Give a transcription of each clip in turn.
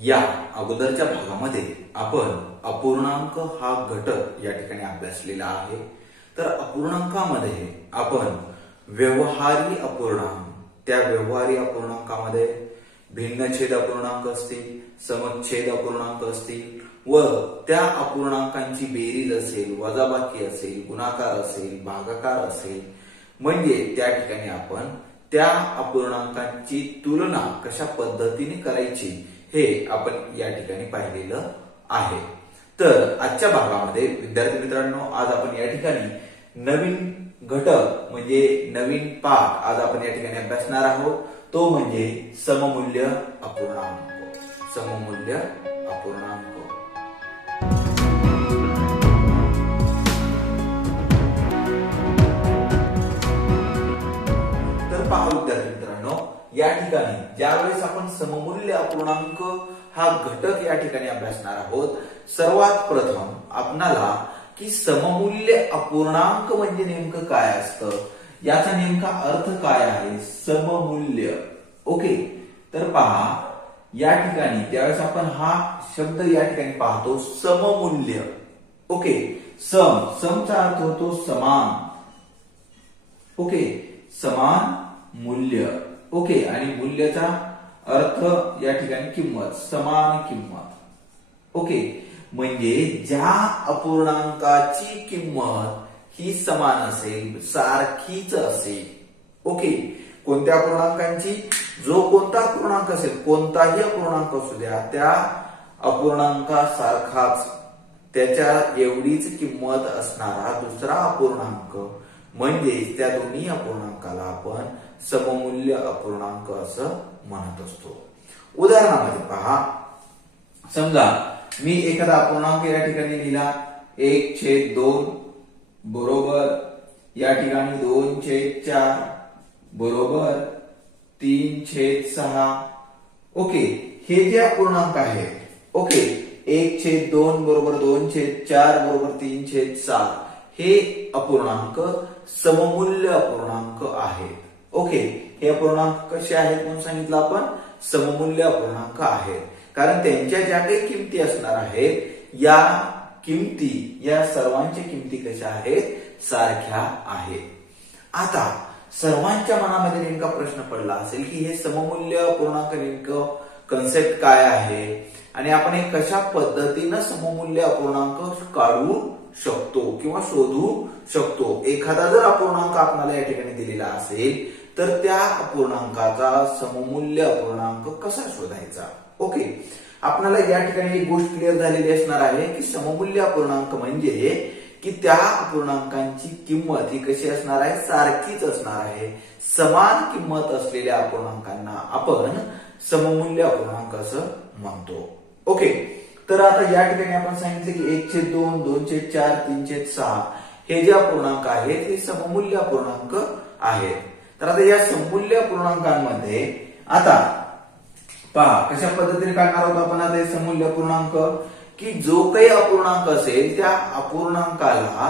या अगोदरच्या भागामध्ये आपण अपूर्णांक हा घटक या ठिकाणी अभ्यासलेला आहे। तर अपूर्णांकामध्ये आपण व्यवहारी अपूर्णांक, त्या व्यवहारी अपूर्णांकामध्ये भिन्नछेद अपूर्णांक असतील, समच्छेद अपूर्णांक असतील व त्या अपूर्णांकांची बेरीज असेल, वजाबाकी असेल, गुणाकार असेल, भागाकार असेल, म्हणजे त्या ठिकाणी आपण त्या अपूर्णांकांची तुलना कशा पद्धतीने करायची हे आपण या ठिकाणी पाहिलेलं आहे। तर आजच्या भागामध्ये विद्यार्थी मित्रांनो, आज आपण या ठिकाणी नवीन घटक म्हणजे नवीन पाठ आज आपण या ठिकाणी अभ्यासणार आहोत, तो म्हणजे सममूल्य अपूर्णांक। सममूल्य अपूर्णांक तर पहा विद्यार्थी मित्रांनो, या ठिकाणी ज्यावेळेस आपण सममूल्य अपूर्णांक हा घटक या ठिकाणी अभ्यासणार आहोत, सर्वात प्रथम आपणाला की सममूल्य अपूर्णांक म्हणजे नेमकं काय असतं, याचा नेमका अर्थ काय आहे, सममूल्य। ओके, तर पहा या ठिकाणी ज्यावेळेस आपण हा शब्द या ठिकाणी पाहतो सममूल्य। ओके, समचा अर्थ होतो समान। ओके, समान मूल्य। ओके, आणि मूल्याचा अर्थ या ठिकाणी किंमत, समान किंमत। ओके, म्हणजे ज्या अपूर्णांकाची किंमत ही समान असेल, सारखीच असेल। ओके, कोणत्या अपूर्णांकांची, जो कोणता अपूर्णांक असेल, कोणताही अपूर्णांक असू द्या, त्या अपूर्णांकासारखाच त्याच्या एवढीच किंमत असणारा दुसरा अपूर्णांक म्हणजे त्या दोन्ही अपूर्णांकाला आपण सममूल्य अपूर्णांक असं म्हणत असतो। उदाहरणामध्ये पहा, समजा मी एखादा अपूर्णांक या ठिकाणी लिहिला 1/2 बरोबर या ठिकाणी 2/4 बरोबर 3/6। ओके, हे जे अपूर्णांक आहे, ओके, 1/2 बरोबर 2/4 बरोबर 3/6 हे अपूर्णांक सममूल्य अपूर्णांक आहेत। ओके, हे अपूर्णांक कसे आहेत म्हणून सांगितलं आपण, सममूल्य अपूर्णांक आहेत, कारण त्यांच्या ज्या काही किमती असणार आहेत, या किमती, या सर्वांच्या किमती कशा आहेत, सारख्या आहेत। आता सर्वांच्या मनामध्ये नेमका प्रश्न पडला असेल की हे सममूल्य अपूर्णांक नेमकं कन्सेप्ट काय आहे आणि आपण हे कशा पद्धतीनं सममूल्य अपूर्णांक काढू शकतो किंवा शोधू शकतो। एखादा जर अपूर्णांक आपल्याला या ठिकाणी दिलेला असेल तर त्या अपूर्णांकाचा सममूल्य अपूर्णांक कसा शोधायचा। ओके, आपल्याला या ठिकाणी एक गोष्ट क्लिअर झालेली असणार आहे की सममूल्य अपूर्णांक म्हणजे की त्या अपूर्णांकांची किंमत ही कशी असणार आहे, सारखीच असणार आहे। समान किंमत असलेल्या अपूर्णांकांना आपण सममूल्य अपूर्णांक असं म्हणतो। ओके, तर आता या ठिकाणी आपण सांगितले की 1/2, 2/4, 3/6 हे जे अपूर्णांक आहेत हे सममूल्य अपूर्णांक आहेत। तर आता या सममूल्य अपूर्णांकांमध्ये आता पहा कशा पद्धतीने काढणार आहोत आपण आता हे सममूल्य अपूर्णांक, की जो काही अपूर्णांक असेल त्या अपूर्णांकाला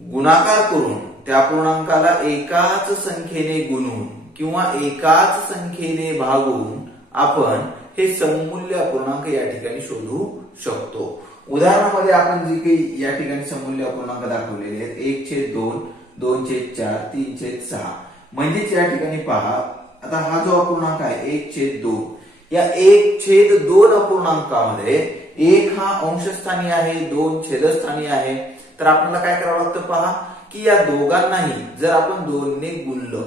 गुणाकार करून, त्या अपूर्णांकाला एकाच संख्येने गुणून किंवा एकाच संख्येने भागून आपण हे सममूल्य अपूर्णांक या ठिकाणी शोधू शकतो। उदाहरणामध्ये आपण जी काही या ठिकाणी सममूल्य अपूर्णांक दाखवलेले आहेत 1/2, 2/4, 3/6, म्हणजेच या ठिकाणी पहा आता हा जो अपूर्णांक आहे 1/2, या 1/2 अपूर्णांकामध्ये 1 हा अंशस्थानी आहे, 2 छेदस्थानी आहे। तर आपल्याला काय करावं लागतं पहा, की या दोघांनाही जर आपण 2 ने गुणलं,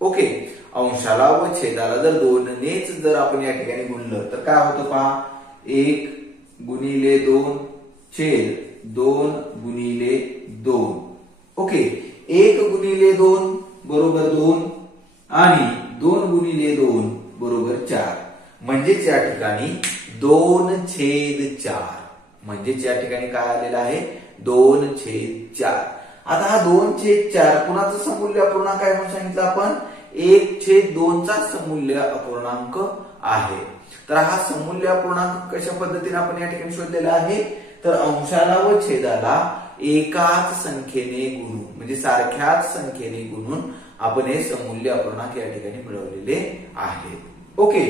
ओके, अंशाला व छेदाला जर 2 नेच जर आपण या ठिकाणी गुणलं तर काय होतं पहा, 1 गुणिले 2 छेद 2 गुणिले 2। ओके, 1 गुणिले 2 बरोबर 2 आणि 2 गुणिले 2 बरोबर 4, म्हणजेच या ठिकाणी 2/4, म्हणजेच या ठिकाणी काय आलेलं आहे 2/4। आता हा 2/4 कुणाचं सममूल्य अपूर्णांक आहे म्हणून सांगितलं आपण, 1/2 चा सममूल्य अपूर्णांक आहे। तर हा सममूल्य अपूर्णांक कशा पद्धतीने आपण या ठिकाणी शोधलेला आहे, तर अंशाला व छेदाला एकाच संख्येने गुणून म्हणजे सारख्याच संख्येने गुणून आपण हे सममूल्य अपूर्णांक या ठिकाणी मिळवलेले आहेत। ओके,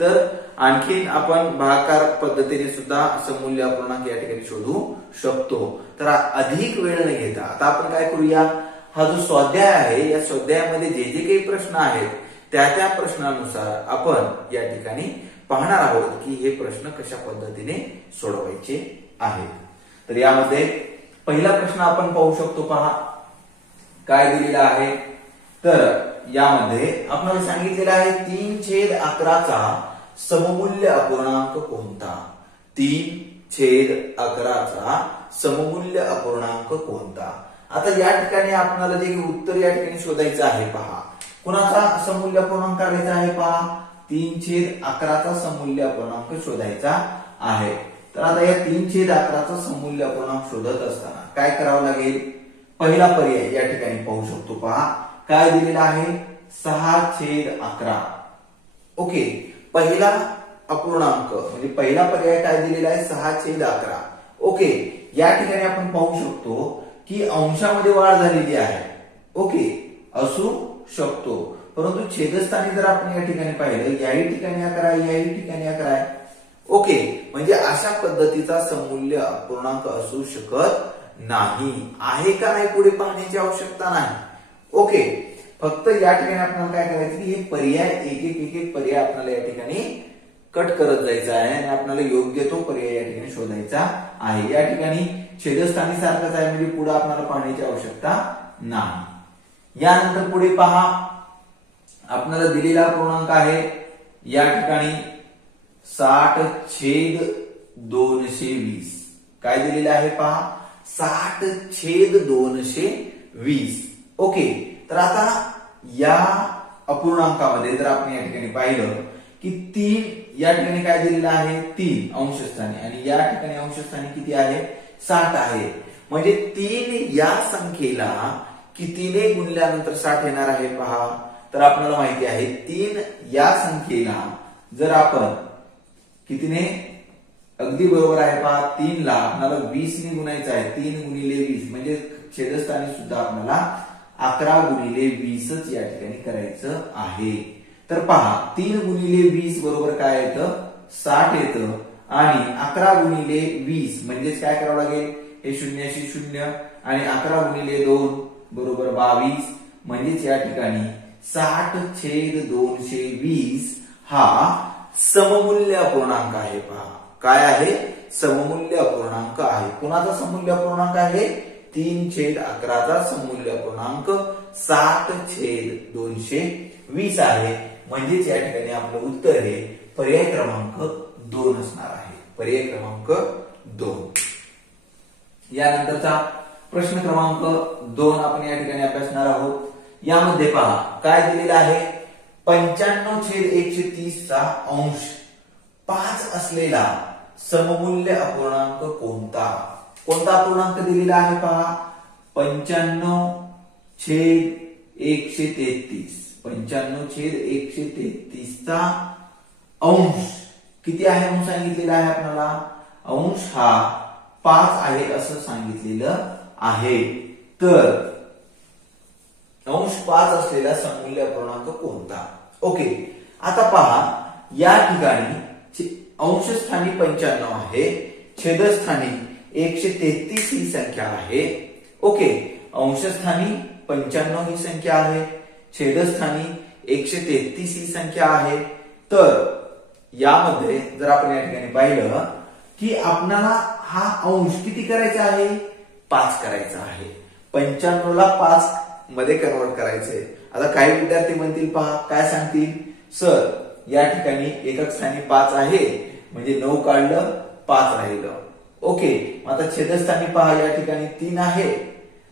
तर आणखीन आपण भागाकार पद्धतीने सुद्धा सममूल्य अपूर्णांक या ठिकाणी शोधू शकतो. तर अधिक वेळ न घेता आता आपण काय करूया, हा जो स्वाध्याय आहे या स्वाध्यायामध्ये जे जे काही प्रश्न आहेत त्या प्रश्नानुसार आपण या ठिकाणी पाहणार आहोत की हे प्रश्न कशा पद्धतीने सोडवायचे आहेत. तर यामध्ये पहिला प्रश्न आपण पाहू शकतो. पहा काय दिलेला आहे. तर यामध्ये आपल्याला सांगितलेलं आहे 3/11चा सममूल्य अपूर्णांक कोणता. 3/11चा सममूल्य अपूर्णांक कोणता. आता या ठिकाणी आपल्याला जे उत्तर या ठिकाणी शोधायचं आहे. पहा कोणाचा सममूल्य अपूर्णांक काढायचा आहे. पहा 3/11चा सममूल्य अपूर्णांक शोधायचा आहे. तर आता या 3/11चा सममूल्य अपूर्णांक शोधत असताना काय करावं लागेल. पहिला पर्याय या ठिकाणी पाहू शकतो. पहा काय दिलेला आहे 6/11. ओके, पहिला अपूर्णांक म्हणजे पहिला पर्याय काय दिलेला आहे 6/11. ओके, या ठिकाणी आपण पाहू शकतो की अंशामध्ये वाढ झालेली आहे. ओके, असू शकतो, परंतु छेदस्थानी जर आपण या ठिकाणी पाहिलं याही ठिकाणी 11 याही ठिकाणी 11 आहे. ओके, म्हणजे अशा पद्धतीचा सममूल्य अपूर्णांक असू शकत नाही. आहे का नाही पुढे पाहण्याची आवश्यकता नाही. ओके, फक्त या ठिकाणी आपल्याला काय करायचं की हे पर्याय एक एक पर्याय आपल्याला या ठिकाणी कट करत जायचा आहे आणि आपल्याला योग्य तो पर्याय या ठिकाणी शोधायचा आहे. या ठिकाणी छेदस्थानी सारखंच आहे म्हणजे पुढे आपल्याला पाहण्याची आवश्यकता नाही. यानंतर पुढे पहा आपल्याला दिलेला पूर्णांक आहे या ठिकाणी 60/220. काय दिलेलं आहे पहा 60/220. ओके, तर आता या अपूर्णांकामध्ये जर आपण या ठिकाणी पाहिलं की 3 या ठिकाणी काय दिलेलं आहे 3 अंशस्थानी आणि या ठिकाणी अंशस्थानी किती आहे 60 आहे. म्हणजे 3 या संख्येला कितीने गुणल्यानंतर 60 येणार आहे. पहा तर आपल्याला माहिती आहे 3 या संख्येला जर आपण कितीने अगदी बरोबर आहे. पहा 3 ला आपल्याला 20 ने गुणायचं आहे. 3 गुणिले 20 म्हणजे छेदस्थानी सुद्धा आपल्याला 11 गुणिले 20च या ठिकाणी करायचं आहे. तर पहा 3 गुणिले 20 बरोबर काय येतं 60 येतं आणि 11 गुणिले 20 म्हणजेच काय करावं लागेल हे शून्याशी शून्य आणि 11 गुणिले 2 बरोबर 22 म्हणजेच या ठिकाणी 60/220 हा सममूल्य अपूर्णांक आहे. पहा काय आहे सममूल्य अपूर्णांक आहे. कोणाचा सममूल्य अपूर्णांक आहे 3/11चा सममूल्य अपूर्णांक 60/220 आहे. म्हणजेच या ठिकाणी आपलं उत्तर हे पर्याय क्रमांक 2 असणार आहे. पर्याय क्रमांक 2. यानंतरचा प्रश्न क्रमांक 2 आपण या ठिकाणी अभ्यासणार आहोत. यामध्ये पहा काय दिलेलं आहे 95/130चा अंश 5 असलेला सममूल्य अपूर्णांक कोणता. कोणता अपूर्णांक दिलेला आहे पहा 95/133. 95/133चा अंश किती आहे म्हणून सांगितलेला आहे आपल्याला. अंश हा 5 आहे असं सांगितलेलं आहे. तर अंश 5 असलेला सममूल्य अपूर्णांक कोणता. ओके, आता पहा या ठिकाणी अंशस्थानी 95 आहे, छेदस्थानी 133 ही संख्या आहे. ओके, अंशस्थानी 95 ही संख्या आहे, छेदस्थानी 133 ही संख्या आहे. तर यामध्ये जर आपण या ठिकाणी पाहिलं की आपल्याला हा अंश किती करायचा आहे 5 करायचा आहे. 95 ला 5 मध्ये कन्वर्ट करायचंय. आता काही विद्यार्थी म्हणतील पहा काय सांगतील सर या ठिकाणी एकक स्थानी 5 आहे म्हणजे 9 काढलं 5 राहिलं. ओके, आता छेदस्थानी पहा या ठिकाणी 3 आहे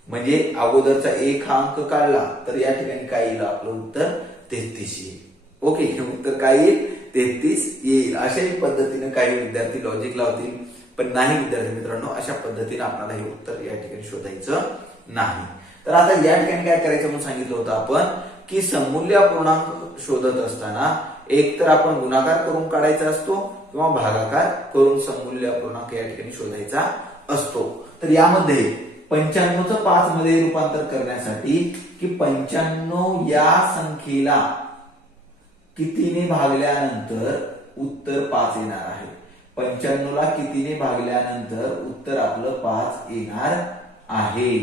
म्हणजे अगोदरचा 1 हा अंक काढला तर या ठिकाणी काय येईल आपलं उत्तर 33 येईल. ओके, हे उत्तर काय येईल 33 येईल. अशाही पद्धतीने काही विद्यार्थी लॉजिक लावतील पण नाही विद्यार्थी मित्रांनो अशा पद्धतीने आपल्याला हे उत्तर या ठिकाणी शोधायचं नाही. तर आता या ठिकाणी काय करायचं म्हणून सांगितलं होतं आपण की सममूल्य अपूर्णांक शोधत असताना एक तर आपण गुणाकार करून काढायचा असतो किंवा भागाकार करून सममूल्य अपूर्णांक या ठिकाणी शोधायचा असतो. तर यामध्ये 95चं 5 मध्ये रूपांतर करण्यासाठी की 95 या संख्येला कितीने भागल्यानंतर उत्तर 5 येणार आहे. 95 ला कितीने भागल्यानंतर उत्तर आपलं 5 येणार आहे.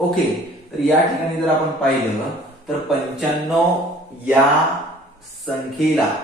ओके, तर या ठिकाणी जर आपण पाहिलं तर 95 या संख्येला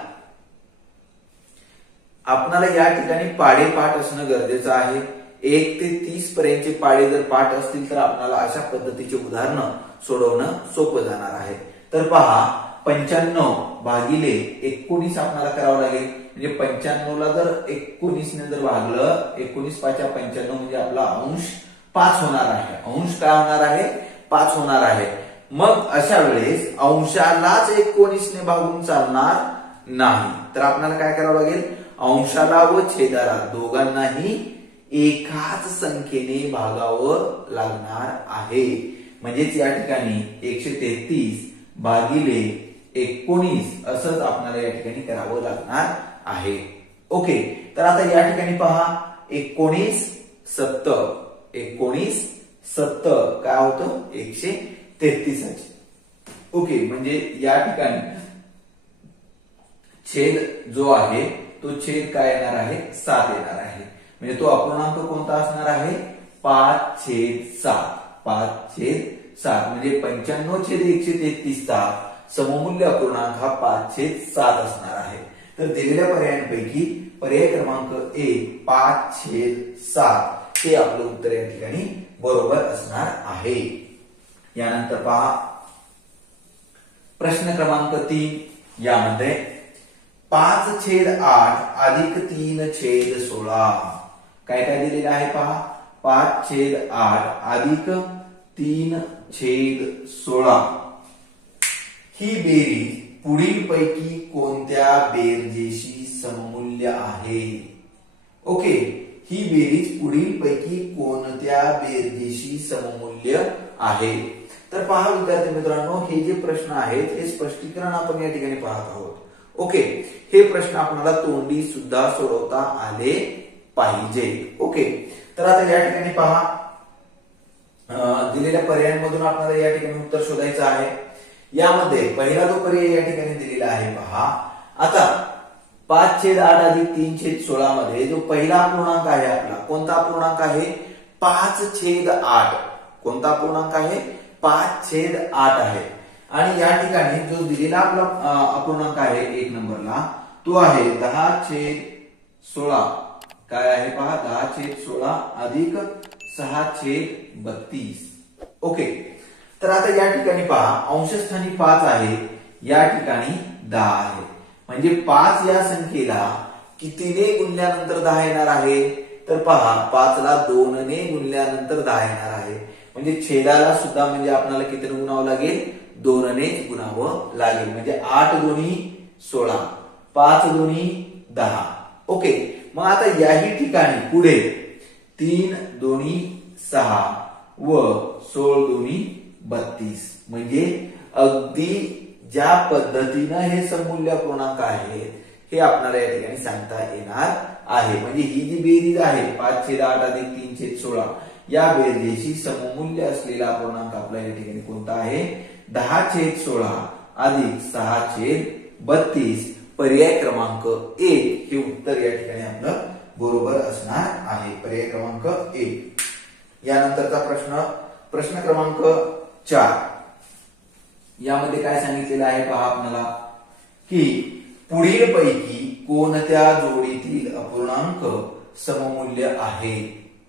आपल्याला या ठिकाणी पाढे पाठ असणं गरजेचं आहे. 1 ते 30 पर्यंतचे पाढे जर पाठ असतील तर आपल्याला अशा पद्धतीचे उदाहरणं सोडवणं सोपं जाणार आहे. तर पहा 95 भागिले 19 आपल्याला करावं लागेल. म्हणजे 95 ला जर 19 ने जर भागलं, 19 पाच्या 95 म्हणजे आपला अंश 5 होणार आहे. अंश काय होणार आहे? 5 होणार आहे. मग अशा वेळेस अंशालाच 19 ने भागून चालणार नाही. तर आपल्याला काय करावं लागेल? अंशाला व छेदाला दोघांनाही एकाच संख्येने भागावं लागणार आहे. म्हणजेच या ठिकाणी 133 भागिले 19 असंच आपल्याला या ठिकाणी करावं लागणार आहे. ओके, तर आता या ठिकाणी पहा 19 70 काय होतं? 133. ओके, म्हणजे या ठिकाणी छेद जो आहे तो छेद काय येणार आहे? 7 येणार आहे. म्हणजे तो अपूर्णांक कोणता असणार आहे? 5/7. 5/7 म्हणजे 95/133 चा सममूल्य अपूर्णांक हा 5/7 असणार आहे. तर दिलेल्या पर्यायांपैकी पर्याय क्रमांक 1 5/7 हे आपलं उत्तर या ठिकाणी बरोबर असणार आहे. यानंतर पहा प्रश्न क्रमांक 3. यामध्ये 5/8 अधिक 3/16 काय काय दिलेलं आहे पहा. 5/8 अधिक 3/16 ही बेरीज पुढील पैकी कोणत्या बेरजेशी सममूल्य आहे? ओके, ही बेरीज पुढील पैकी कोणत्या बेरजेशी सममूल्य आहे? तर पहा विद्यार्थी मित्रांनो, हे जे प्रश्न आहेत हे स्पष्टीकरण आपण या ठिकाणी पाहत आहोत. ओके, हे प्रश्न आपल्याला तोंडी सुद्धा सोडवता आले पाहिजे. ओके, तर आता या ठिकाणी पहा दिलेल्या पर्यायांमधून आपल्याला या ठिकाणी उत्तर शोधायचं आहे. यामध्ये पहिला जो पर्याय या ठिकाणी दिलेला आहे पहा. आता 5/8 अधिक 3/16 मध्ये जो पहिला अपूर्णांक आहे आपला कोणता अपूर्णांक आहे? 5/8. कोणता अपूर्णांक आहे? 5/8 आहे. आणि या ठिकाणी जो दिलेला आपला अपूर्णांक आहे 1 नंबरला तो आहे 10/16. काय आहे पहा? 10/16 अधिक 6/32. ओके, तर आता या ठिकाणी पहा अंशस्थानी 5 आहे, या ठिकाणी 10 आहे. म्हणजे 5 या संख्येला कितीने गुणल्यानंतर 10 येणार आहे? तर पहा 5 ला 2 ने गुणल्यानंतर 10 येणार आहे. म्हणजे छेदाला सुद्धा म्हणजे आपल्याला कितीने गुणावं लागेल? 2 ने गुणावं लागेल. म्हणजे 8 दोन्ही 16, 5 दोन्ही 10. ओके, मग आता याही ठिकाणी पुढे 3 दोन्ही 6 व 16 दोन्ही 32. म्हणजे अगदी ज्या पद्धतीनं हे सममूल्य अपूर्णांक आहेत हे आपल्याला या ठिकाणी सांगता येणार आहे. म्हणजे ही जी बेरीज आहे 5/8 अधिक 3/16 या बेरजेशी सममूल्य असलेला अपूर्णांक आपला या ठिकाणी कोणता आहे? 10/16 अधिक 6/32. पर्याय क्रमांक 1 हे उत्तर या ठिकाणी आपलं बरोबर असणार आहे. पर्याय क्रमांक 1. यानंतरचा प्रश्न क्रमांक 4. यामध्ये काय सांगितलेलं आहे पहा आपल्याला की पुढील पैकी कोणत्या जोडीतील अपूर्णांक सममूल्य आहे?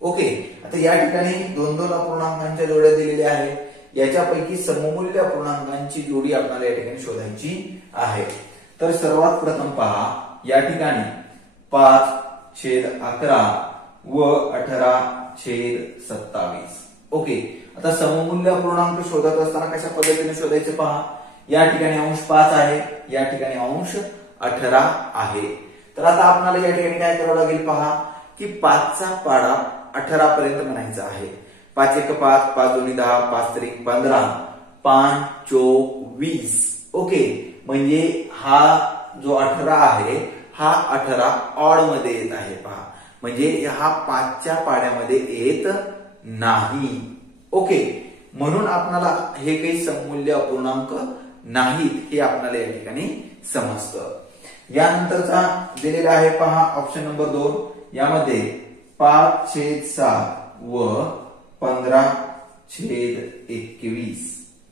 ओके, आता या ठिकाणी 2 अपूर्णांकांच्या जोड्या दिलेल्या आहेत. याच्यापैकी सममूल्य अपूर्णांकांची जोडी आपल्याला या ठिकाणी शोधायची आहे. तर सर्वात प्रथम पहा या ठिकाणी 5/11 व 18/27. ओके, आता सममूल्य अपूर्णांक शोधत असताना कशा पद्धतीने शोधायचे पहा. या ठिकाणी अंश 5 आहे, या ठिकाणी अंश 18 आहे. तर आता आपल्याला या ठिकाणी काय करावं लागेल पहा की 5चा पाढा 18 पर्यंत म्हणायचा आहे. 5 1 5, 5 2 10, 5 3 15, 5 4 20. ओके, म्हणजे हा जो 18 आहे हा 18 ऑड मध्ये येत आहे पहा. म्हणजे हा 5च्या पाड्यामध्ये येत नाही. ओके, म्हणून आपल्याला हे काही सममूल्य अपूर्णांक नाहीत हे आपल्याला या ठिकाणी समजतं. यानंतरचा दिलेला आहे पहा ऑप्शन नंबर 2, यामध्ये 5/7 व 15/21.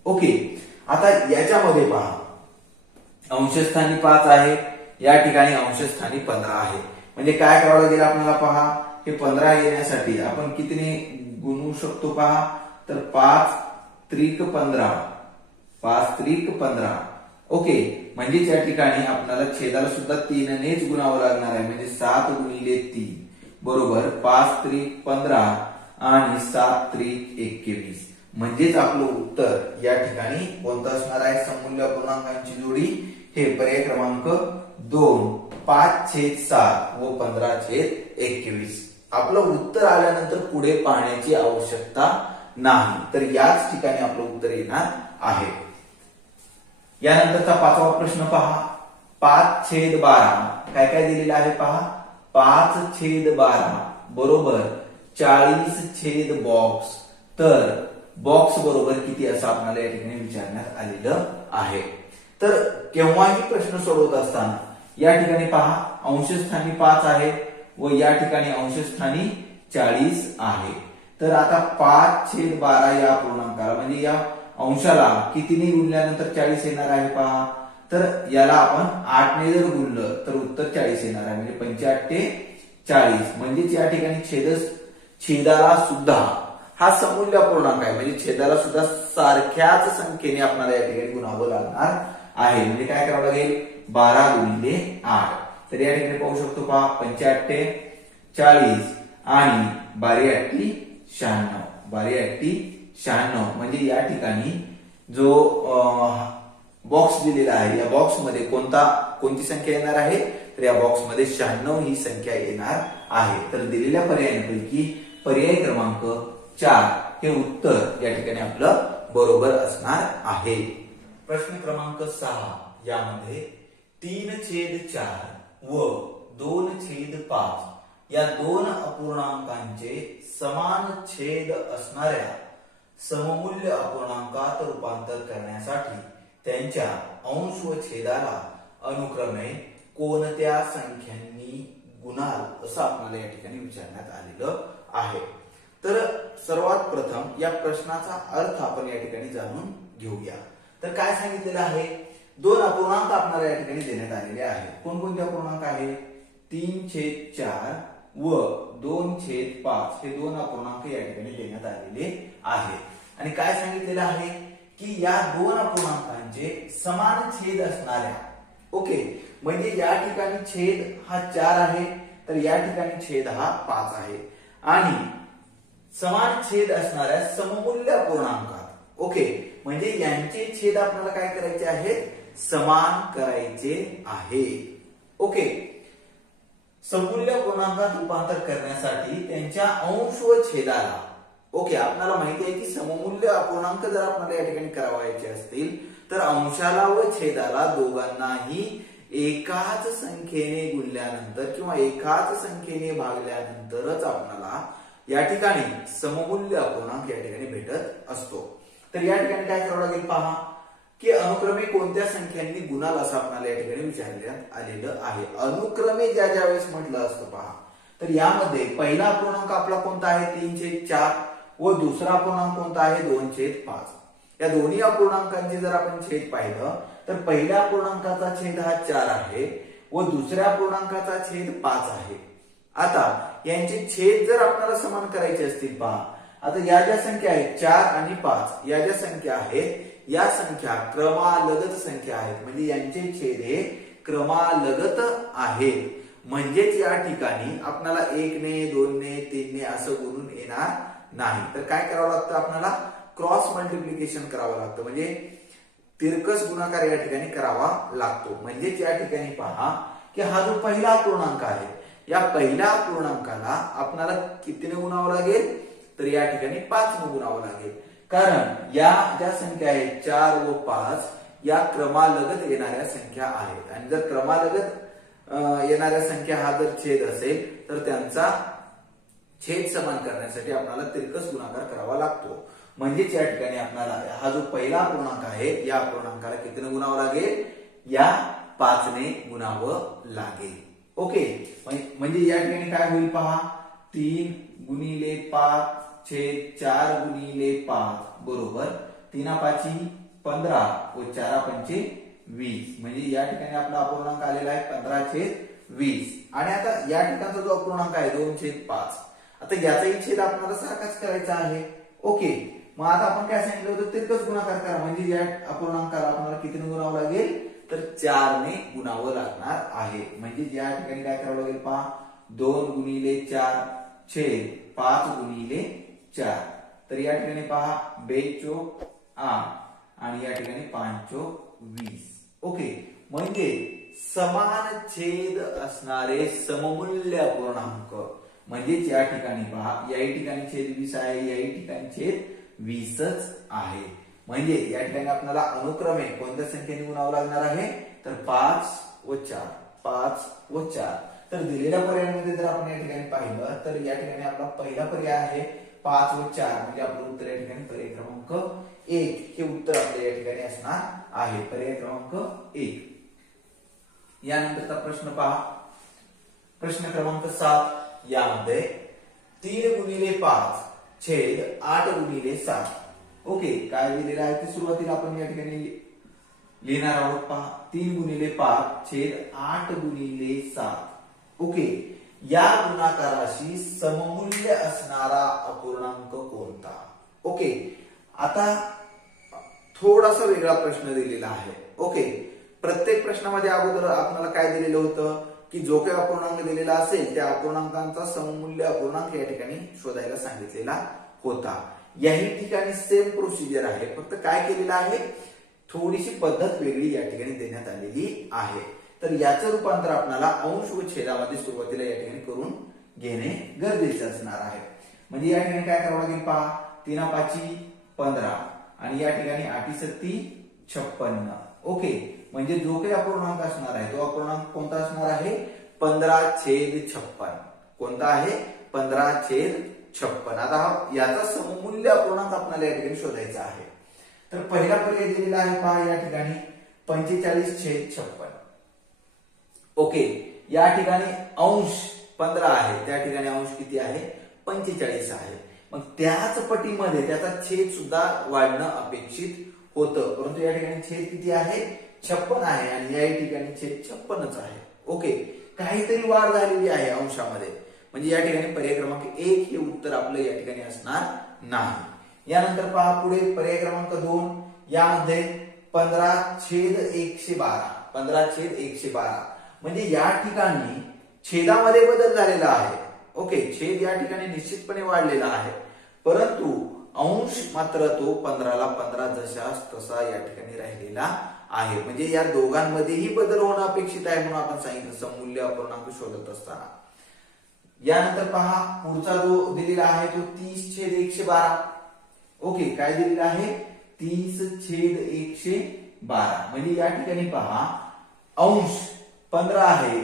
ओके, आता याच्यामध्ये पहा अंशस्थानी 5 आहे, या ठिकाणी अंशस्थानी 15 आहे. म्हणजे काय करावं लागेल आपल्याला पहा, हे 15 येण्यासाठी आपण कितीने गुणू शकतो पहा, तर 5×3=15, 5×3=15. ओके, म्हणजे या ठिकाणी आपल्याला छेदाला सुद्धा 3 नेच गुणावं लागणार आहे. म्हणजे 7×3 बरोबर 5×3=15 आणि 7×3=21. म्हणजेच आपलं उत्तर या ठिकाणी कोणतं असणार आहे, सममूल्य अपूर्णांकांची जोडी. हे पर्याय क्रमांक 2, 5/7 व 15/21. आपलं उत्तर आल्यानंतर पुढे पाहण्याची आवश्यकता नाही, तर याच ठिकाणी आपलं उत्तर येणार आहे. यानंतरचा 5वा प्रश्न पहा, 5/12 काय काय दिलेलं आहे पहा, 5/12 बरोबर 40 बॉक्स. तर बॉक्स बरोबर किती असं आपल्याला या ठिकाणी विचारण्यात आलेलं आहे. तर केव्हाही प्रश्न सोडवत असताना या ठिकाणी पहा अंशस्थानी 5 आहे व या ठिकाणी अंशस्थानी 40 आहे. तर आता 5/12 या पूर्णांकाला म्हणजे या अंशाला कितीने गुणल्यानंतर 40 येणार आहे पहा, तर याला आपण 8 ने जर गुणलं तर उत्तर 40 येणार आहे. म्हणजे 5×8=40. म्हणजेच या ठिकाणी छेदाला सुद्धा हा सममूल्य अपूर्णांक आहे. म्हणजे छेदाला सुद्धा सारख्याच संख्येने आपल्याला या ठिकाणी गुणावं लागणार आहे. म्हणजे काय करावं लागेल, 12×8. तर या ठिकाणी पाहू शकतो पहा 5×8=40 आणि 12×8=96, 12×8=96. म्हणजे या ठिकाणी जो बॉक्स दिलेला आहे या बॉक्स मध्ये कोणती संख्या येणार आहे, तर या बॉक्स मध्ये 96 ही संख्या येणार आहे. तर दिलेल्या पर्यायांपैकी पर्याय क्रमांक 4 हे उत्तर या ठिकाणी आपलं बरोबर असणार आहे. प्रश्न क्रमांक 6 यामध्ये 3/4 व 2/5 या दोन अपूर्णांकांचे समान छेद असणाऱ्या सममूल्य अपूर्णांकात रूपांतर करण्यासाठी त्यांच्या अंश व छेदाला अनुक्रमे कोणत्या संख्यांनी गुणाल असं आपल्याला या ठिकाणी विचारण्यात आलेलं आहे. तर सर्वात प्रथम या प्रश्नाचा अर्थ आपण या ठिकाणी जाणून घेऊया. तर काय सांगितलेलं आहे, दोन अपूर्णांक आपल्याला या ठिकाणी देण्यात आलेले आहेत. कोणकोणते अपूर्णांक आहे, 3/4 व 2/5 हे दोन अपूर्णांक या ठिकाणी देण्यात आलेले आहेत. आणि काय सांगितलेलं आहे की या दोन अपूर्णांकांचे समान छेद असणाऱ्या, ओके, म्हणजे या ठिकाणी छेद हा 4 आहे तर या ठिकाणी छेद हा 5 आहे. आणि समान छेद असणाऱ्या सममूल्य अपूर्णांकात, ओके, म्हणजे यांचे छेद आपल्याला काय करायचे आहेत, समान करायचे आहे. ओके, सममूल्य अपूर्णांकात रूपांतर करण्यासाठी त्यांच्या अंश व छेदाला, ओके, आपल्याला माहिती आहे की सममूल्य अपूर्णांक जर आपल्याला या ठिकाणी करावायचे असतील तर अंशाला व छेदाला दोघांनाही एकाच संख्येने गुणल्यानंतर किंवा एकाच संख्येने भागल्यानंतरच आपल्याला या ठिकाणी सममूल्य अपूर्णांक या ठिकाणी भेटत असतो. तर या ठिकाणी काय करावं लागेल पहा की अनुक्रमे कोणत्या संख्यांनी गुणाल असं आपल्याला या ठिकाणी विचारण्यात आलेलं आहे. अनुक्रमे ज्या वेळेस म्हटलं असतं पहा, तर यामध्ये पहिला अपूर्णांक आपला कोणता आहे, 3/4 व दुसरा अपूर्णांक कोणता आहे, 2/5. या दोन्ही अपूर्णांकांचे जर आपण छेद पाहिलं तर पहिल्या अपूर्णांकाचा छेद हा 4 आहे व दुसऱ्या अपूर्णांकाचा छेद 5 आहे. आता यांचे छेद जर आपल्याला समान करायचे असतील पहा, आता या ज्या संख्या आहेत 4 आणि 5 या ज्या संख्या आहेत या संख्या क्रमालगत संख्या आहेत. म्हणजे यांचे छेद हे क्रमालगत आहेत. म्हणजेच या ठिकाणी आपल्याला 1 ने 2 ने 3 ने असं गुणून येणार नाही. तर काय करावं लागतं, आपल्याला क्रॉस मल्टिप्लिकेशन करावं लागतं. म्हणजे तिरकस गुणाकार या ठिकाणी करावा लागतो. म्हणजेच या ठिकाणी पहा की हा जो पहिला अपूर्णांक आहे या पहिल्या अपूर्णांकाला आपल्याला कितीने गुणावं लागेल, तर या ठिकाणी 5 ने गुणावं लागेल. कारण या ज्या संख्या आहेत 4 व 5 या क्रमालगत येणाऱ्या संख्या आहेत. आणि जर क्रमालगत येणाऱ्या संख्या हा जर छेद असेल तर त्यांचा छेद समान करण्यासाठी आपल्याला तिरकस गुणाकार करावा लागतो. म्हणजेच या ठिकाणी आपल्याला हा जो पहिला अपूर्णांक आहे या अपूर्णांकाला कितीने गुणावं लागेल, या 5 ने गुणावं लागेल. ओके, म्हणजे या ठिकाणी काय होईल पहा, 3 गुणिले 5 छेद 4 गुणिले 5 बरोबर 3 5 15 व 4 पंचे 20. म्हणजे या ठिकाणी आपला अपूर्णांक आलेला आहे 15/20. आणि आता या ठिकाणचा जो अपूर्णांक आहे 2/5. आता याचाही छेद आपल्याला सारखाच करायचा आहे. ओके, मग आता आपण काय सांगितलं होतं, तिरकस गुणाकार करा. म्हणजे या अपूर्णांकाला आपल्याला कितीने गुणावं लागेल, तर 4 ने गुणावं लागणार आहे. म्हणजे या ठिकाणी काय करावं लागेल पहा, 2 गुणिले 4 छेद 5 गुणिले 4. तर या ठिकाणी पहा 2 चोक 8 आणि या ठिकाणी 5 चोक 20. ओके, म्हणजे समान छेद असणारे सममूल्य अपूर्णांक. म्हणजेच या ठिकाणी पहा, याही ठिकाणी छेद 20 आहे, याही ठिकाणी छेद 20च आहे. म्हणजे या ठिकाणी आपल्याला अनुक्रमे कोणत्या संख्येने गुणावं लागणार आहे, तर 5 व 4, 5 व 4. तर दिलेल्या पर्यायामध्ये जर आपण या ठिकाणी पाहिलं तर या ठिकाणी आपला पहिला पर्याय आहे 5 व 4. म्हणजे आपलं उत्तर या ठिकाणी पर्याय क्रमांक 1 हे उत्तर आपल्या या ठिकाणी असणार आहे. पर्याय क्रमांक 1. यानंतरचा प्रश्न पहा, प्रश्न क्रमांक 7. यामध्ये 3 गुणिले 5 छेद 8 गुणिले 7. ओके, काय दिलेलं आहे ते सुरुवातीला आपण या ठिकाणी लिहिणार आहोत. पहा, 3 गुणिले 5 छेद 8 गुणिले 7. ओके, या गुणाकाराशी सममूल्य असणारा अपूर्णांक कोणता. ओके, आता थोडासा वेगळा प्रश्न दिलेला आहे. ओके, प्रत्येक प्रश्नामध्ये अगोदर आपल्याला काय दिलेलं होतं की जो काही अपूर्णांक दिलेला असेल त्या अपूर्णांकांचा सममूल्य अपूर्णांक या ठिकाणी शोधायला सांगितलेला होता. याही ठिकाणी सेम प्रोसिजर आहे, फक्त काय केलेलं आहे, थोडीशी पद्धत वेगळी या ठिकाणी देण्यात आलेली आहे. तर याचं रूपांतर आपल्याला अंश व छेदामध्ये सुरुवातीला या ठिकाणी करून घेणे गरजेचे असणार आहे. म्हणजे या ठिकाणी काय करावं लागेल पहा, 3 5 15 आणि या ठिकाणी 8 7 56. ओके, म्हणजे जो काही अपूर्णांक असणार आहे तो अपूर्णांक कोणता असणार आहे, 15/56. कोणता आहे, 15/56. आता याचा सममूल्य अपूर्णांक आपल्याला या ठिकाणी शोधायचा आहे. तर पहिला पर्याय दिलेला आहे पहा या ठिकाणी 45/56. ओके, या ठिकाणी अंश 15 आहे, त्या ठिकाणी अंश किती आहे, 45 आहे. मग त्याच पटीमध्ये त्याचा छेद सुद्धा वाढणं अपेक्षित होतं, परंतु या ठिकाणी छेद किती आहे, 56 आहे आणि या ठिकाणी छेद 56च आहे. ओके, काहीतरी वाढ झालेली आहे अंशामध्ये. म्हणजे या ठिकाणी पर्याय क्रमांक 1 हे उत्तर आपलं या ठिकाणी असणार नाही. यानंतर पहा पुढे पर्याय क्रमांक 2. यामध्ये 15/112. 15/112 म्हणजे या ठिकाणी छेदामध्ये बदल झालेला आहे. ओके, छेद या ठिकाणी निश्चितपणे वाढलेला आहे, परंतु अंश मात्र तो 15ला 15 जशास तसा या ठिकाणी राहिलेला आहे. म्हणजे या दोघांमध्येही बदल होणं अपेक्षित आहे म्हणून आपण सांगितलं सममूल्य अपूर्णांक शोधत असताना. यानंतर पहा पुढचा जो दिलेला आहे तो 30/112. ओके, काय दिलेला आहे, 30/112. म्हणजे या ठिकाणी पहा अंश 15 आहे,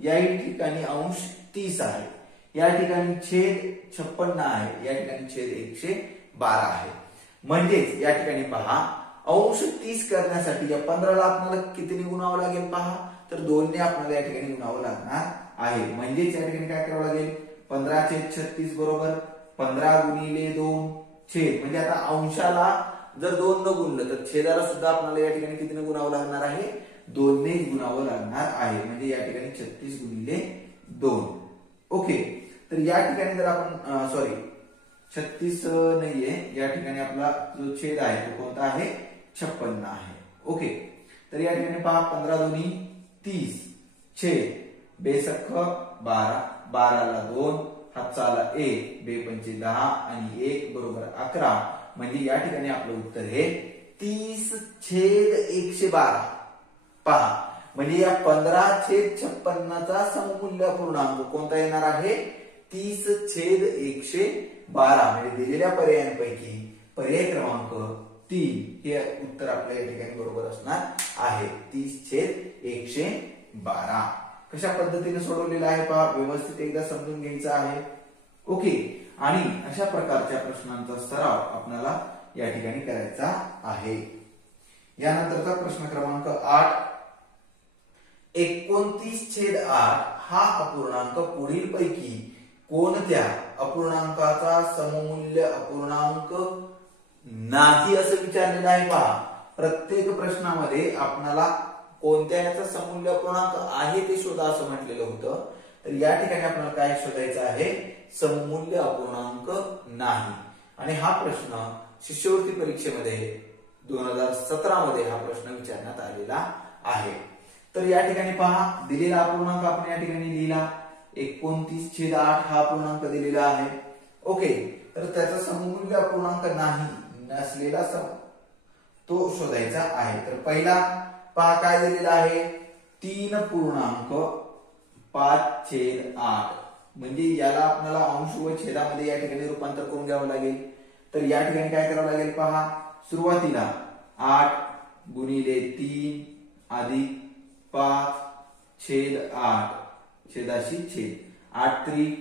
या ठिकाणी अंश 30 आहे, या ठिकाणी छेद 56 आहे, या ठिकाणी छेद 112 आहे. म्हणजेच या ठिकाणी पहा अंश 30 करण्यासाठी या 15ला आपल्याला कितीने गुणावं लागेल पहा, तर 2 ने आपल्याला या ठिकाणी गुणावं लागणार आहे. म्हणजेच या ठिकाणी काय करावं लागेल, 15/36 बरोबर 15 गुणिले 2 छेद. म्हणजे आता अंशाला जर 2 न गुणलं तर छेदाला सुद्धा आपल्याला या ठिकाणी कितीने गुणावं लागणार आहे, 2 ने गुणावं लागणार आहे. म्हणजे या ठिकाणी 36 गुणिले 2. ओके, तर या ठिकाणी जर आपण 36 नाहीये, या ठिकाणी आपला जो छेद आहे तो कोणता आहे, 56 आहे. ओके, तर या ठिकाणी पहा 15 दोन्ही 30 छेद 2 12, 12ला 2 हातचा आला 1, 2 पंचे 10 आणि 1 बरोबर 11. म्हणजे या ठिकाणी आपलं उत्तर हे 30/112. पहा म्हणजे या 15/56चा सममूल्य अपूर्णांक कोणता येणार आहे, 30/112. म्हणजे दिलेल्या पर्यायांपैकी पर्याय क्रमांक 3 हे उत्तर आपल्या या ठिकाणी बरोबर असणार आहे, 30/112. कशा पद्धतीने सोडवलेला आहे पहा, व्यवस्थित एकदा समजून घ्यायचं आहे. ओके, आणि अशा प्रकारच्या प्रश्नांचा सराव आपल्याला या ठिकाणी करायचा आहे. यानंतरचा प्रश्न क्रमांक 8. 29/8 हा अपूर्णांक पुढील पैकी कोणत्या अपूर्णांकाचा सममूल्य अपूर्णांक नाही असं विचारलेलं आहे पहा. प्रत्येक प्रश्नामध्ये आपल्याला कोणत्या याचा सममूल्य अपूर्णांक आहे ते शोधा असं म्हटलेलं होतं. तर या ठिकाणी आपल्याला काय शोधायचं आहे, सममूल्य अपूर्णांक नाही. आणि हा प्रश्न शिष्यवृत्ती परीक्षेमध्ये 2017 मध्ये हा प्रश्न विचारण्यात आलेला आहे. तर या ठिकाणी पहा दिलेला अपूर्णांक आपण या ठिकाणी लिहिला 29/8 हा अपूर्णांक दिलेला आहे. ओके, तर त्याचा सममूल्य अपूर्णांक नाही नसलेला तो शोधायचा आहे. तर पहिला पहा काय दिलेला आहे 3.5/8 म्हणजे याला आपल्याला अंश व छेदामध्ये या ठिकाणी रूपांतर करून घ्यावं लागेल. तर या ठिकाणी काय करावं लागेल पहा, सुरुवातीला 8 गुणिले 3 अधिक 5/8 छेदाशी छेद 8 त्रिक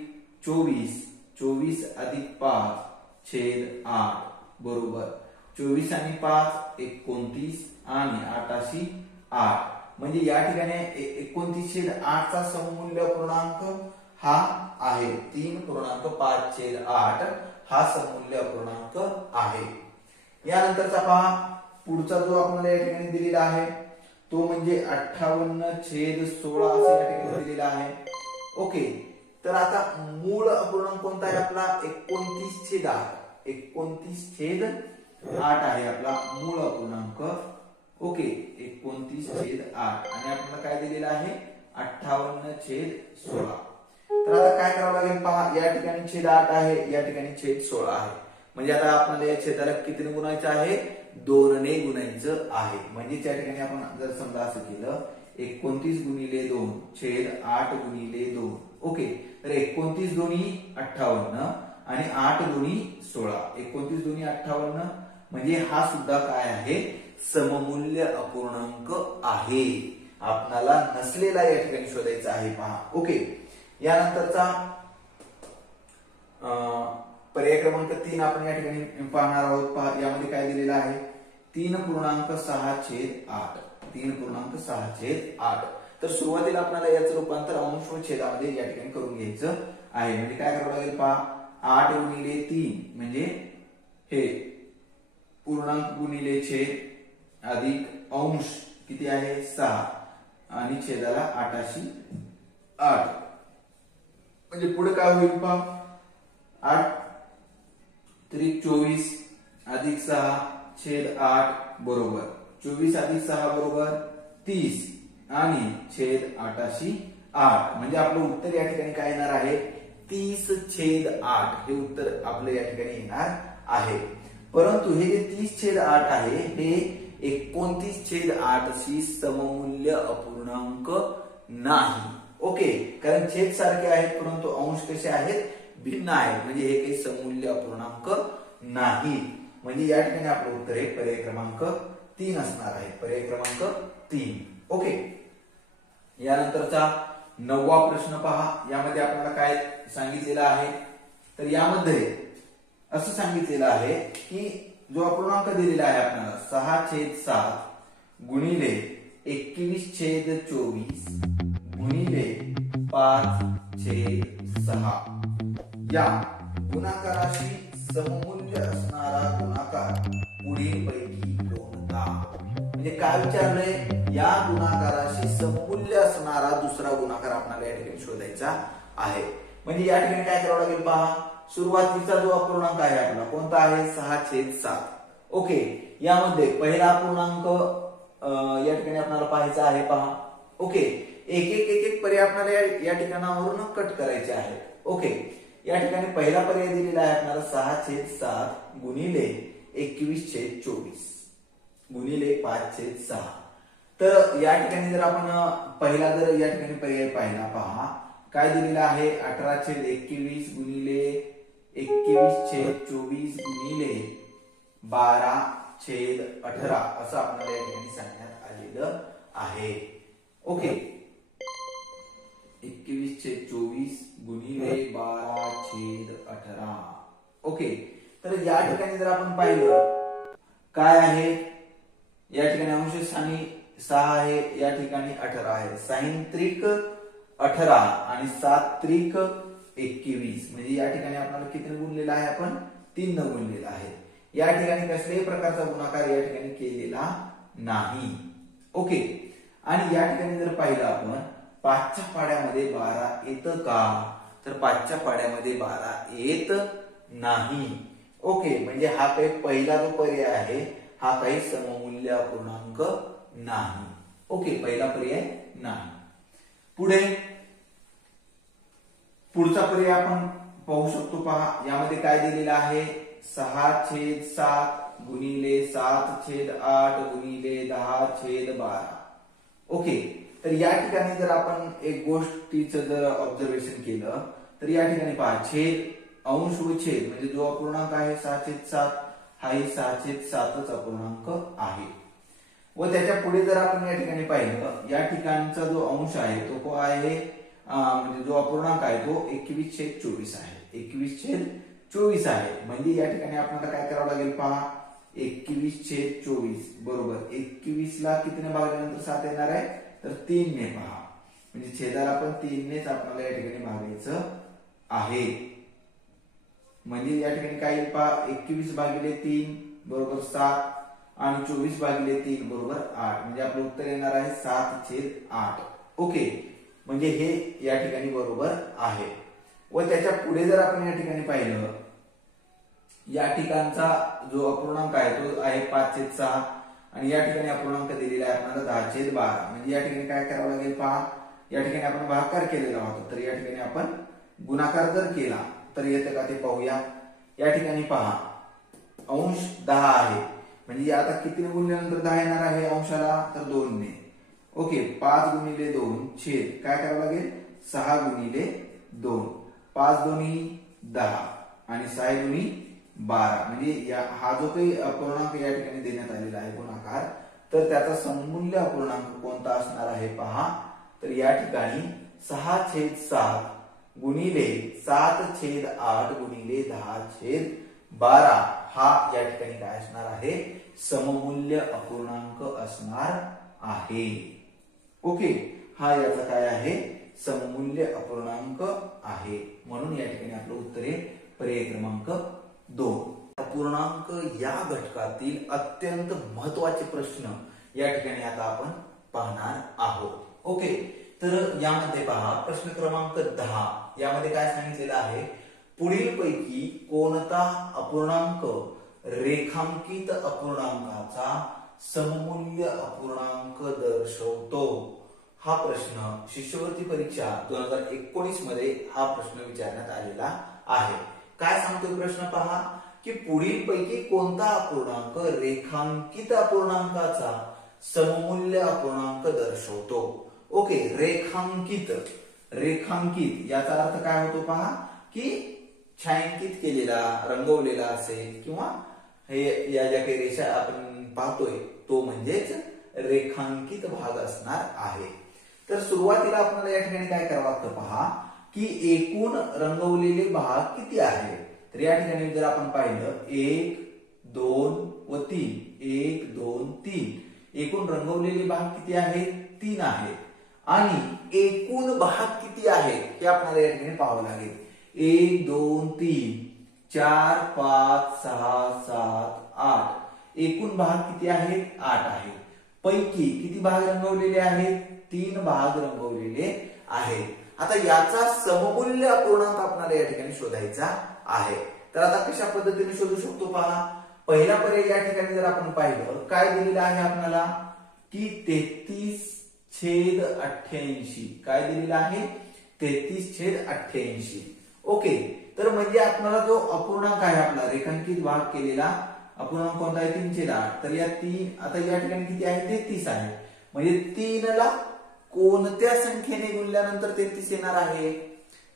24 24 अधिक 5/8 बरोबर 24 आणि 5 29 आणि 8 8 म्हणजे या ठिकाणी 29/8 चा सममूल्य अपूर्णांक हा आहे 3.5/8 हा सममूल्य अपूर्णांक आहे. यानंतरचा पहा पुढचा जो आपल्याला या ठिकाणी दिलेला आहे तो म्हणजे 58/16 असं या ठिकाणी दिलेला आहे. ओके, तर आता मूळ अपूर्णांक कोणता आहे आपला 29/8 29/8 आहे आपला मूळ अपूर्णांक. ओके, 29/8 आणि आपल्याला काय दिलेला आहे 58/16. तर आता काय करावं लागेल पहा, या ठिकाणी छेद 8 आहे, या ठिकाणी छेद 16 आहे. म्हणजे आता आपल्याला या छेदाला कितीने गुणायचं आहे 2 ने गुणायचं आहे. म्हणजे त्या ठिकाणी आपण जर समजा असं केलं 29 गुणिले 2 छेद 8 गुणिले 2. ओके, तर 29 दोन्ही 58 आणि 8 दोन्ही 16 29 दोन्ही 58 म्हणजे हा सुद्धा काय आहे सममूल्य अपूर्णांक आहे. आपल्याला नसलेला या ठिकाणी शोधायचा आहे पहा. ओके, यानंतरचा पर्याय क्रमांक 3 आपण या ठिकाणी पाहणार आहोत. पहा यामध्ये काय दिलेलं आहे 3.6/8 3.6/8. तर सुरुवातीला आपल्याला याचं रूपांतर अंश व छेदामध्ये या ठिकाणी करून घ्यायचं आहे. म्हणजे काय करावं लागेल पहा 8 गुणिले 3 म्हणजे हे पूर्णांक गुणिले छेद अधिक अंश किती आहे 6 आणि छेदाला 8 म्हणजे पुढे काय होईल पहा 8 त्रिक 24 अधिक 6 छेद 8 बरोबर 24 अधिक 6 बरोबर 30 आणि छेद 8 म्हणजे आपलं उत्तर या ठिकाणी काय येणार आहे 30/8 हे उत्तर आपलं या ठिकाणी येणार आहे. परंतु हे जे 30/8 आहे हे 29/8 शी सममूल्य अपूर्णांक नाही. ओके, कारण छेद सारखे आहेत परंतु अंश कसे आहेत भिन्न आहेत. म्हणजे हे काही सममूल्य अपूर्णांक नाही. म्हणजे या ठिकाणी आपलं उत्तर आहे पर्याय क्रमांक 3 असणार आहे. पर्याय क्रमांक 3. ओके, यानंतरचा 9वा प्रश्न पहा. यामध्ये आपल्याला काय सांगितलेलं आहे तर यामध्ये असं सांगितलेलं आहे की जो अपूर्णांक दिलेला आहे आपल्याला 6/7 गुणिले 21/24 गुणिले 5/6 या गुणाकाराशी सममूल्य असणारा गुणाकार पुढील पैकी कोणता. म्हणजे काय विचारलंय या गुणाकाराशी सममूल्य असणारा दुसरा गुणाकार आपल्याला या ठिकाणी शोधायचा आहे. म्हणजे या ठिकाणी काय करावं लागेल पहा सुरुवातीचा जो अपूर्णांक आहे आपला कोणता आहे 6/7. ओके, यामध्ये पहिला अपूर्णांक या ठिकाणी आपल्याला पाहायचा आहे पहा. ओके, एक पर्याय आपल्याला या ठिकाणावरून कट करायचे आहे. ओके, या ठिकाणी पहिला पर्याय दिलेला आहे आपल्याला 6/7 गुणिले 21/24 गुणिले 5/6. तर या ठिकाणी जर आपण पहिला जर या ठिकाणी पर्याय पाहिला पहा काय दिलेला आहे 18/21 गुणिले 21/24 गुणिले 12/18 असं आपल्याला या ठिकाणी सांगण्यात आलेलं आहे. ओके, 21/24 गुणिले 12/18. ओके, तर या ठिकाणी जर आपण पाहिलं काय आहे या ठिकाणी अंश स्थानी 6 आहे, या ठिकाणी 18 आहे. 6 त्रिक 18 आणि 7 त्रिक 21 म्हणजे या ठिकाणी आपल्याला किती गुणलेला आहे, आपण 3 न गुणलेला आहे. या ठिकाणी कसल्याही प्रकारचा गुणाकार या ठिकाणी केलेला नाही. ओके. आणि या ठिकाणी जर पाहिलं आपण 5च्या पाड्यामध्ये 12 येतं का, तर 5च्या पाड्यामध्ये 12 येत नाही. ओके. म्हणजे हा काही पहिला जो पर्याय आहे हा काही सममूल्य अपूर्णांक नाही. ओके. पहिला पर्याय नाही. पुढचा पर्याय आपण पाहू शकतो. पहा यामध्ये काय दिलेलं आहे, 6/7 गुणिले 7/8 गुणिले 10/12. ओके. तर या ठिकाणी जर आपण एक गोष्टीचं जर ऑब्झर्वेशन केलं तर या ठिकाणी पहा छेद अंश व छेद म्हणजे जो अपूर्णांक आहे 6/7 हाही 6/7च अपूर्णांक आहे. व त्याच्या पुढे जर आपण या ठिकाणी पाहिलं या ठिकाणचा जो अंश आहे तो आहे म्हणजे जो अपूर्णांक आहे तो 21/24 आहे. 21/24 आहे. म्हणजे या ठिकाणी आपल्याला काय करावं लागेल पहा, 21/24 बरोबर 21 ला कितीने भागल्यानंतर 7 येणार आहे, तर 3 ने. पहा म्हणजे छेदाला पण 3 नेच आपल्याला या ठिकाणी भागायचं आहे. म्हणजे या ठिकाणी काय येईल पहा, 21/3 बरोबर 7 आणि 24/3 बरोबर 8 म्हणजे आपलं उत्तर येणार आहे 7/8. ओके. म्हणजे हे या ठिकाणी बरोबर आहे. व त्याच्या पुढे जर आपण या ठिकाणी पाहिलं या ठिकाणचा जो अपूर्णांक आहे तो आहे 5/6 आणि या ठिकाणी अपूर्णांक दिलेला आहे आपल्याला 10/12. म्हणजे या ठिकाणी काय करावं लागेल पहा, या ठिकाणी आपण भागाकार केलेला होता तर या ठिकाणी आपण गुणाकार जर केला तर येतं का ते पाहूया. या ठिकाणी पहा अंश 10 आहे म्हणजे आता कितीने गुणल्यानंतर 10 येणार आहे अंशाला, तर 2 ने. ओके. 5 गुणिले 2 छेद काय करावं लागेल, 6 गुणिले 2. 5 दोन्ही 10 आणि 6 दोन्ही 12 म्हणजे हा जो काही अपूर्णांक या ठिकाणी देण्यात आलेला आहे गुणाकार, तर त्याचा सममूल्य अपूर्णांक कोणता असणार आहे पहा, तर या ठिकाणी 6/7 गुणिले 7/8 गुणिले 10/12 हा या ठिकाणी काय असणार आहे, सममूल्य अपूर्णांक असणार आहे. ओके. हा याचा काय आहे, सममूल्य अपूर्णांक आहे. म्हणून या ठिकाणी आपलं उत्तर आहे पर्याय क्रमांक 2. अपूर्णांक या घटकातील अत्यंत महत्वाचे प्रश्न या ठिकाणी आता आपण पाहणार आहोत. ओके. तर यामध्ये पहा प्रश्न क्रमांक 10 यामध्ये काय सांगितलेलं आहे, पुढील पैकी कोणता अपूर्णांक रेखांकित अपूर्णांकाचा सममूल्य अपूर्णांक दर्शवतो. हा प्रश्न शिष्यवृत्ती परीक्षा 2019 मध्ये हा प्रश्न विचारण्यात आलेला आहे. काय सांगतोय प्रश्न पहा, की पुढील पैकी कोणता अपूर्णांक रेखांकित अपूर्णांकाचा सममूल्य अपूर्णांक दर्शवतो. ओके. रेखांकित याचा अर्थ काय होतो पहा, की छायांकित केलेला, रंगवलेला असेल किंवा हे या ज्या काही रेषा आपण पाहतोय तो म्हणजेच रेखांकित भाग असणार आहे. तर सुरुवातीला आपल्याला या ठिकाणी काय करावं लागतं पहा, की एकूण रंगवलेले भाग किती आहे. तर या ठिकाणी जर आपण पाहिलं 1 2 व 3 1 2 3 एकूण रंगवलेले भाग किती आहेत, 3 आहेत. आणि एकूण भाग किती आहे हे आपल्याला या ठिकाणी पाहावं लागेल. 1 2 3 4 5 6 7 8 एकूण भाग किती आहेत, 8 आहेत. पैकी किती भाग रंगवलेले आहेत, 3 भाग रंगवलेले आहेत. आता याचा सममूल्य अपूर्णांक आपल्याला या ठिकाणी शोधायचा आहे. तर आता कशा पद्धतीने शोधू शकतो पहा. पहिला पर्याय या ठिकाणी जर आपण पाहिलं काय दिलेलं आहे आपल्याला, की 33/88 काय दिलेलं आहे, 33/88. ओके. तर म्हणजे आपल्याला जो अपूर्णांक आहे आपला रेखांकित भाग केलेला अपूर्णांक कोणता आहे, 3/8. तर या 3 आता या ठिकाणी किती आहे, 33 आहे. म्हणजे 3 ला कोणत्या संख्येने गुणल्यानंतर 33 येणार आहे,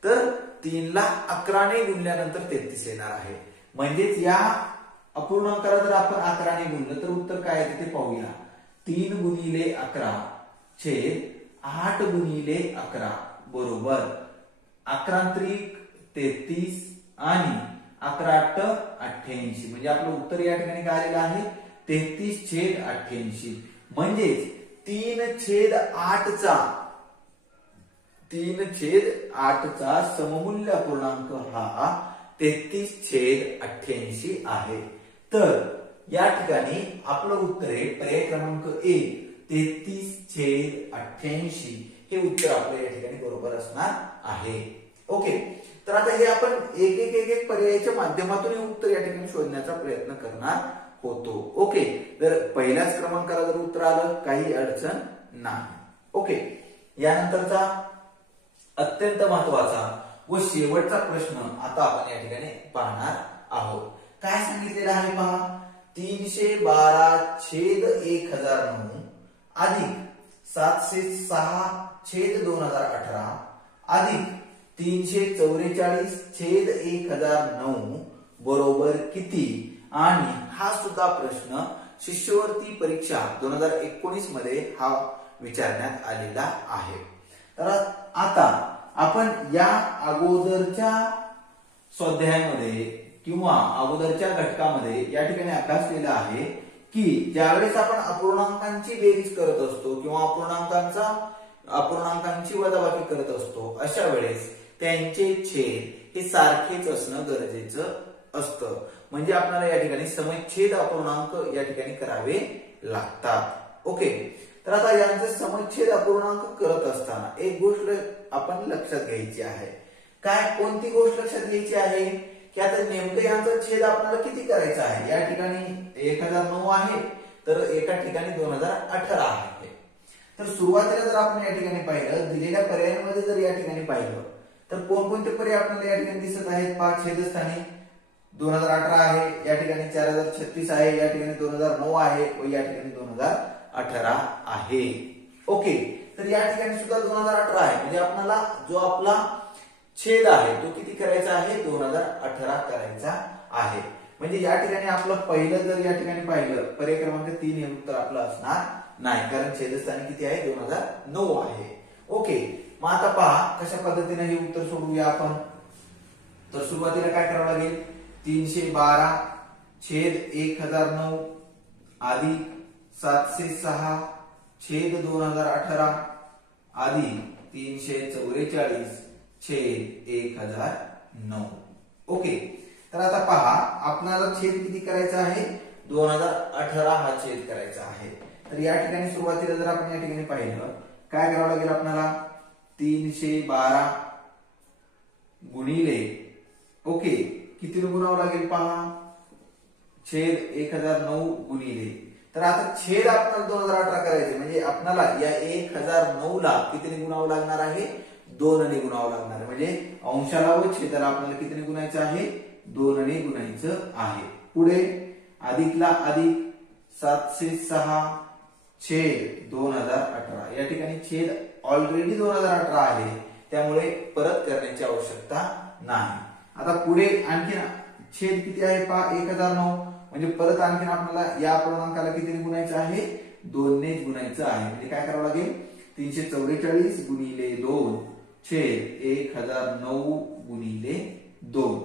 तर 3 ला 11 ने गुणल्यानंतर 33 येणार आहे. म्हणजेच या अपूर्णांकाला जर आपण 11 ने गुणलं तर उत्तर काय येते ते पाहूया. 3 गुणिले 11 छेद 8 गुणिले 11 बरोबर 11 त्रिक 33 आणि 11 8 88 म्हणजे आपलं उत्तर या ठिकाणी काय आलेलं आहे, 33/88. म्हणजेच 3/8चा सममूल्य अपूर्णांक हा 33/88 आहे. तर या ठिकाणी आपलं उत्तर आहे पर्याय क्रमांक 1 33/88 हे उत्तर आपल्या या ठिकाणी बरोबर असणार आहे. ओके, तर आता हे आपण एक पर्यायाच्या माध्यमातून हे उत्तर या ठिकाणी शोधण्याचा प्रयत्न करणार होतो. ओके, जर पहिल्याच क्रमांकाला जर उत्तर आलं काही अडचण नाही. ओके, यानंतरचा अत्यंत महत्वाचा व शेवटचा प्रश्न आता आपण या ठिकाणी पाहणार आहोत. काय सांगितलेलं आहे पहा, 312/1009 अधिक 706/2018 अधिक 344/1009 बरोबर किती? आणि हा सुद्धा प्रश्न शिष्यवृत्ती परीक्षा 2019 मध्ये हा विचारण्यात आलेला आहे. तर आता आपण या अगोदरच्या स्वाध्यायामध्ये किंवा अगोदरच्या घटकामध्ये या ठिकाणी अभ्यासलेला आहे की ज्यावेळेस आपण अपूर्णांकांची बेरीज करत असतो किंवा अपूर्णांकांची वजाबाकी करत असतो, अशा वेळेस त्यांचे छेद हे सारखेच असणं गरजेचं असतं. म्हणजे आपल्याला या ठिकाणी समछेद अपूर्णांक या ठिकाणी करावे लागतात. ओके, तर आता यांचे समछेद अपूर्णांक करत असताना एक गोष्ट आपण लक्षात घ्यायची आहे. काय, कोणती गोष्ट लक्षात घ्यायची आहे की आता नेमकं यांचा छेद आपल्याला किती करायचा आहे. या ठिकाणी 1009 आहे, तर एका ठिकाणी 2018 आहे. तर सुरुवातीला जर आपण या ठिकाणी पाहिलं, दिलेल्या पर्यायांमध्ये जर या ठिकाणी पाहिलं तर कोणकोणते पर्याय आपल्याला या ठिकाणी दिसत आहेत. 5 छेदस्थानी 2018 आहे, या ठिकाणी 4036 आहे, या ठिकाणी 2009 आहे व या ठिकाणी 2018 आहे. ओके, तर या ठिकाणी सुद्धा 2018 आहे. म्हणजे आपल्याला जो आपला छेद आहे तो किती करायचा आहे, 2018 करायचा आहे. म्हणजे या ठिकाणी आपलं पहिलं जर या ठिकाणी पाहिलं पर्याय क्रमांक 3 हे उत्तर आपलं असणार नाही, कारण छेदस्थानी किती आहे, 2009 आहे. ओके, मग आता पहा कशा पद्धतीने हे उत्तर सोडवूया आपण. तर सुरुवातीला काय करावं लागेल, 312/1009 अधिक 706/2018 अधिक 344/1009. ओके, तर आता पहा आपल्याला छेद किती करायचा आहे, 2018 हा छेद करायचा आहे. तर या ठिकाणी सुरुवातीला जर आपण या ठिकाणी पाहिलं काय करावं लागेल आपल्याला, 312 गुणिले, ओके, किती गुणावं लागेल पहा, छेद 1009 गुणिले. तर आता छेद आपल्याला 2018 करायचे म्हणजे आपल्याला या 1009 ला कितीने गुणावं लागणार आहे, 2 ने गुणावं लागणार आहे. म्हणजे अंशाला व छेदाला आपल्याला कितीने गुणायचं आहे, 2 ने गुणायचं आहे. पुढे अधिकला अधिक 706/2018. या ठिकाणी छेद ऑलरेडी 2018 आहे, त्यामुळे परत करण्याची आवश्यकता नाही. आता पुढे आणखी छेद किती आहे पहा, 1009. म्हणजे परत आणखीन आपल्याला या पूर्णांकाला कितीने गुणायचं आहे, 2 ने गुणायचं आहे. म्हणजे काय करावं लागेल, 344 गुणिले 2 छेद 1009 गुणिले 2.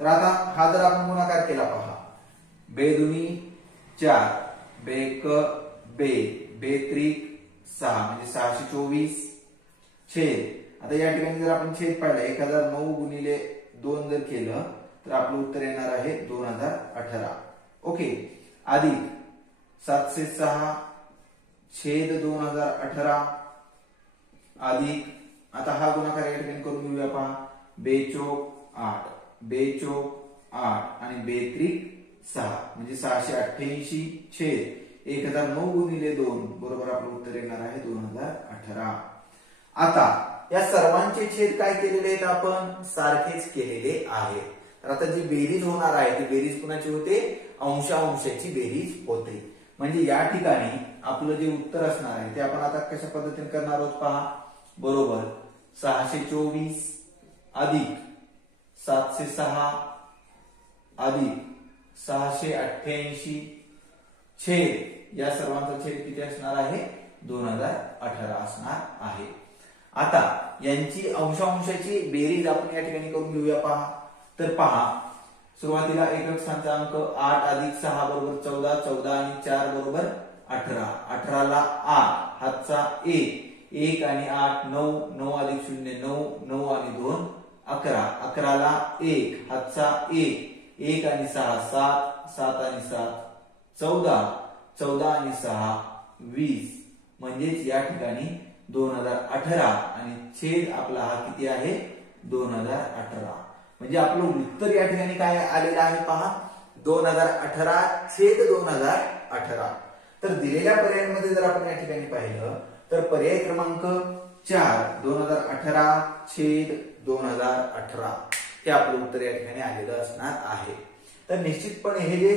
तर आता हा जर आपण गुणाकार केला पहा, बेदुनी 4, बेक बे, बेत्रिक 6 म्हणजे 624 छेद. आता या ठिकाणी जर आपण छेद पाहिला 1009 गुणिले 2 जर केलं तर आपलं उत्तर येणार आहे 2018. ओके, अधिक 706/2018 अधिक, आता हा गुणाकार या ठिकाणी करून घेऊया पहा, बेचोक 8, बेचोक 8 आणि बेत्रिक 6 म्हणजे 688 छेद 1009 गुणिले 2 बरोबर आपलं उत्तर येणार आहे 2018. आता या सर्वांचे छेद काय केलेले आहेत, आपण सारखेच केलेले आहेत. तर आता जी बेरीज होणार आहे ती बेरीज कुणाची होते, अंशांशाची बेरीज होते. म्हणजे या ठिकाणी आपलं जे उत्तर असणार आहे ते आपण आता कशा पद्धतीने करणार आहोत पहा, बरोबर 624 अधिक 706 अधिक 688 छेद या सर्वांचा छेद किती असणार आहे, 2018 असणार आहे. आता यांची अंशांशाची बेरीज आपण या ठिकाणी करून घेऊया पहा. तर पहा सुरुवातीला एकक स्थानचा अंक 8 अधिक 6 बरोबर 14, 14 आणि 4 बरोबर 18, 18ला 8 हातचा 1 आणि 8 9, 9 अधिक 0 9, 9 आणि 2 11, 11ला 1 हातचा 1 आणि 6 7, 7 आणि 7 14, 14 आणि 6 20. म्हणजेच या ठिकाणी 2018 आणि छेद आपला हा किती आहे 2018. म्हणजे आपलं उत्तर या ठिकाणी काय आलेलं आहे पहा 2018 छेद 2018. तर दिलेल्या पर्यायांमध्ये जर आपण या ठिकाणी पाहिलं तर पर्याय क्रमांक 4 2018 छेद 2018 हे आपलं उत्तर या ठिकाणी आलेलं असणार आहे. तर निश्चितपणे हे जे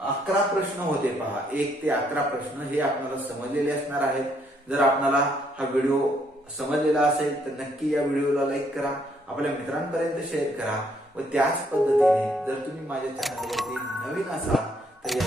11 प्रश्न होते पहा 1 ते 11 प्रश्न हे आपल्याला समजलेले असणार आहेत. जर आपल्याला हा व्हिडिओ समजलेला असेल तर नक्की या व्हिडिओला लाईक करा, आपल्या मित्रांपर्यंत शेअर करा व त्याच पद्धतीने जर तुम्ही माझ्या चॅनलवरती नवीन असाल तर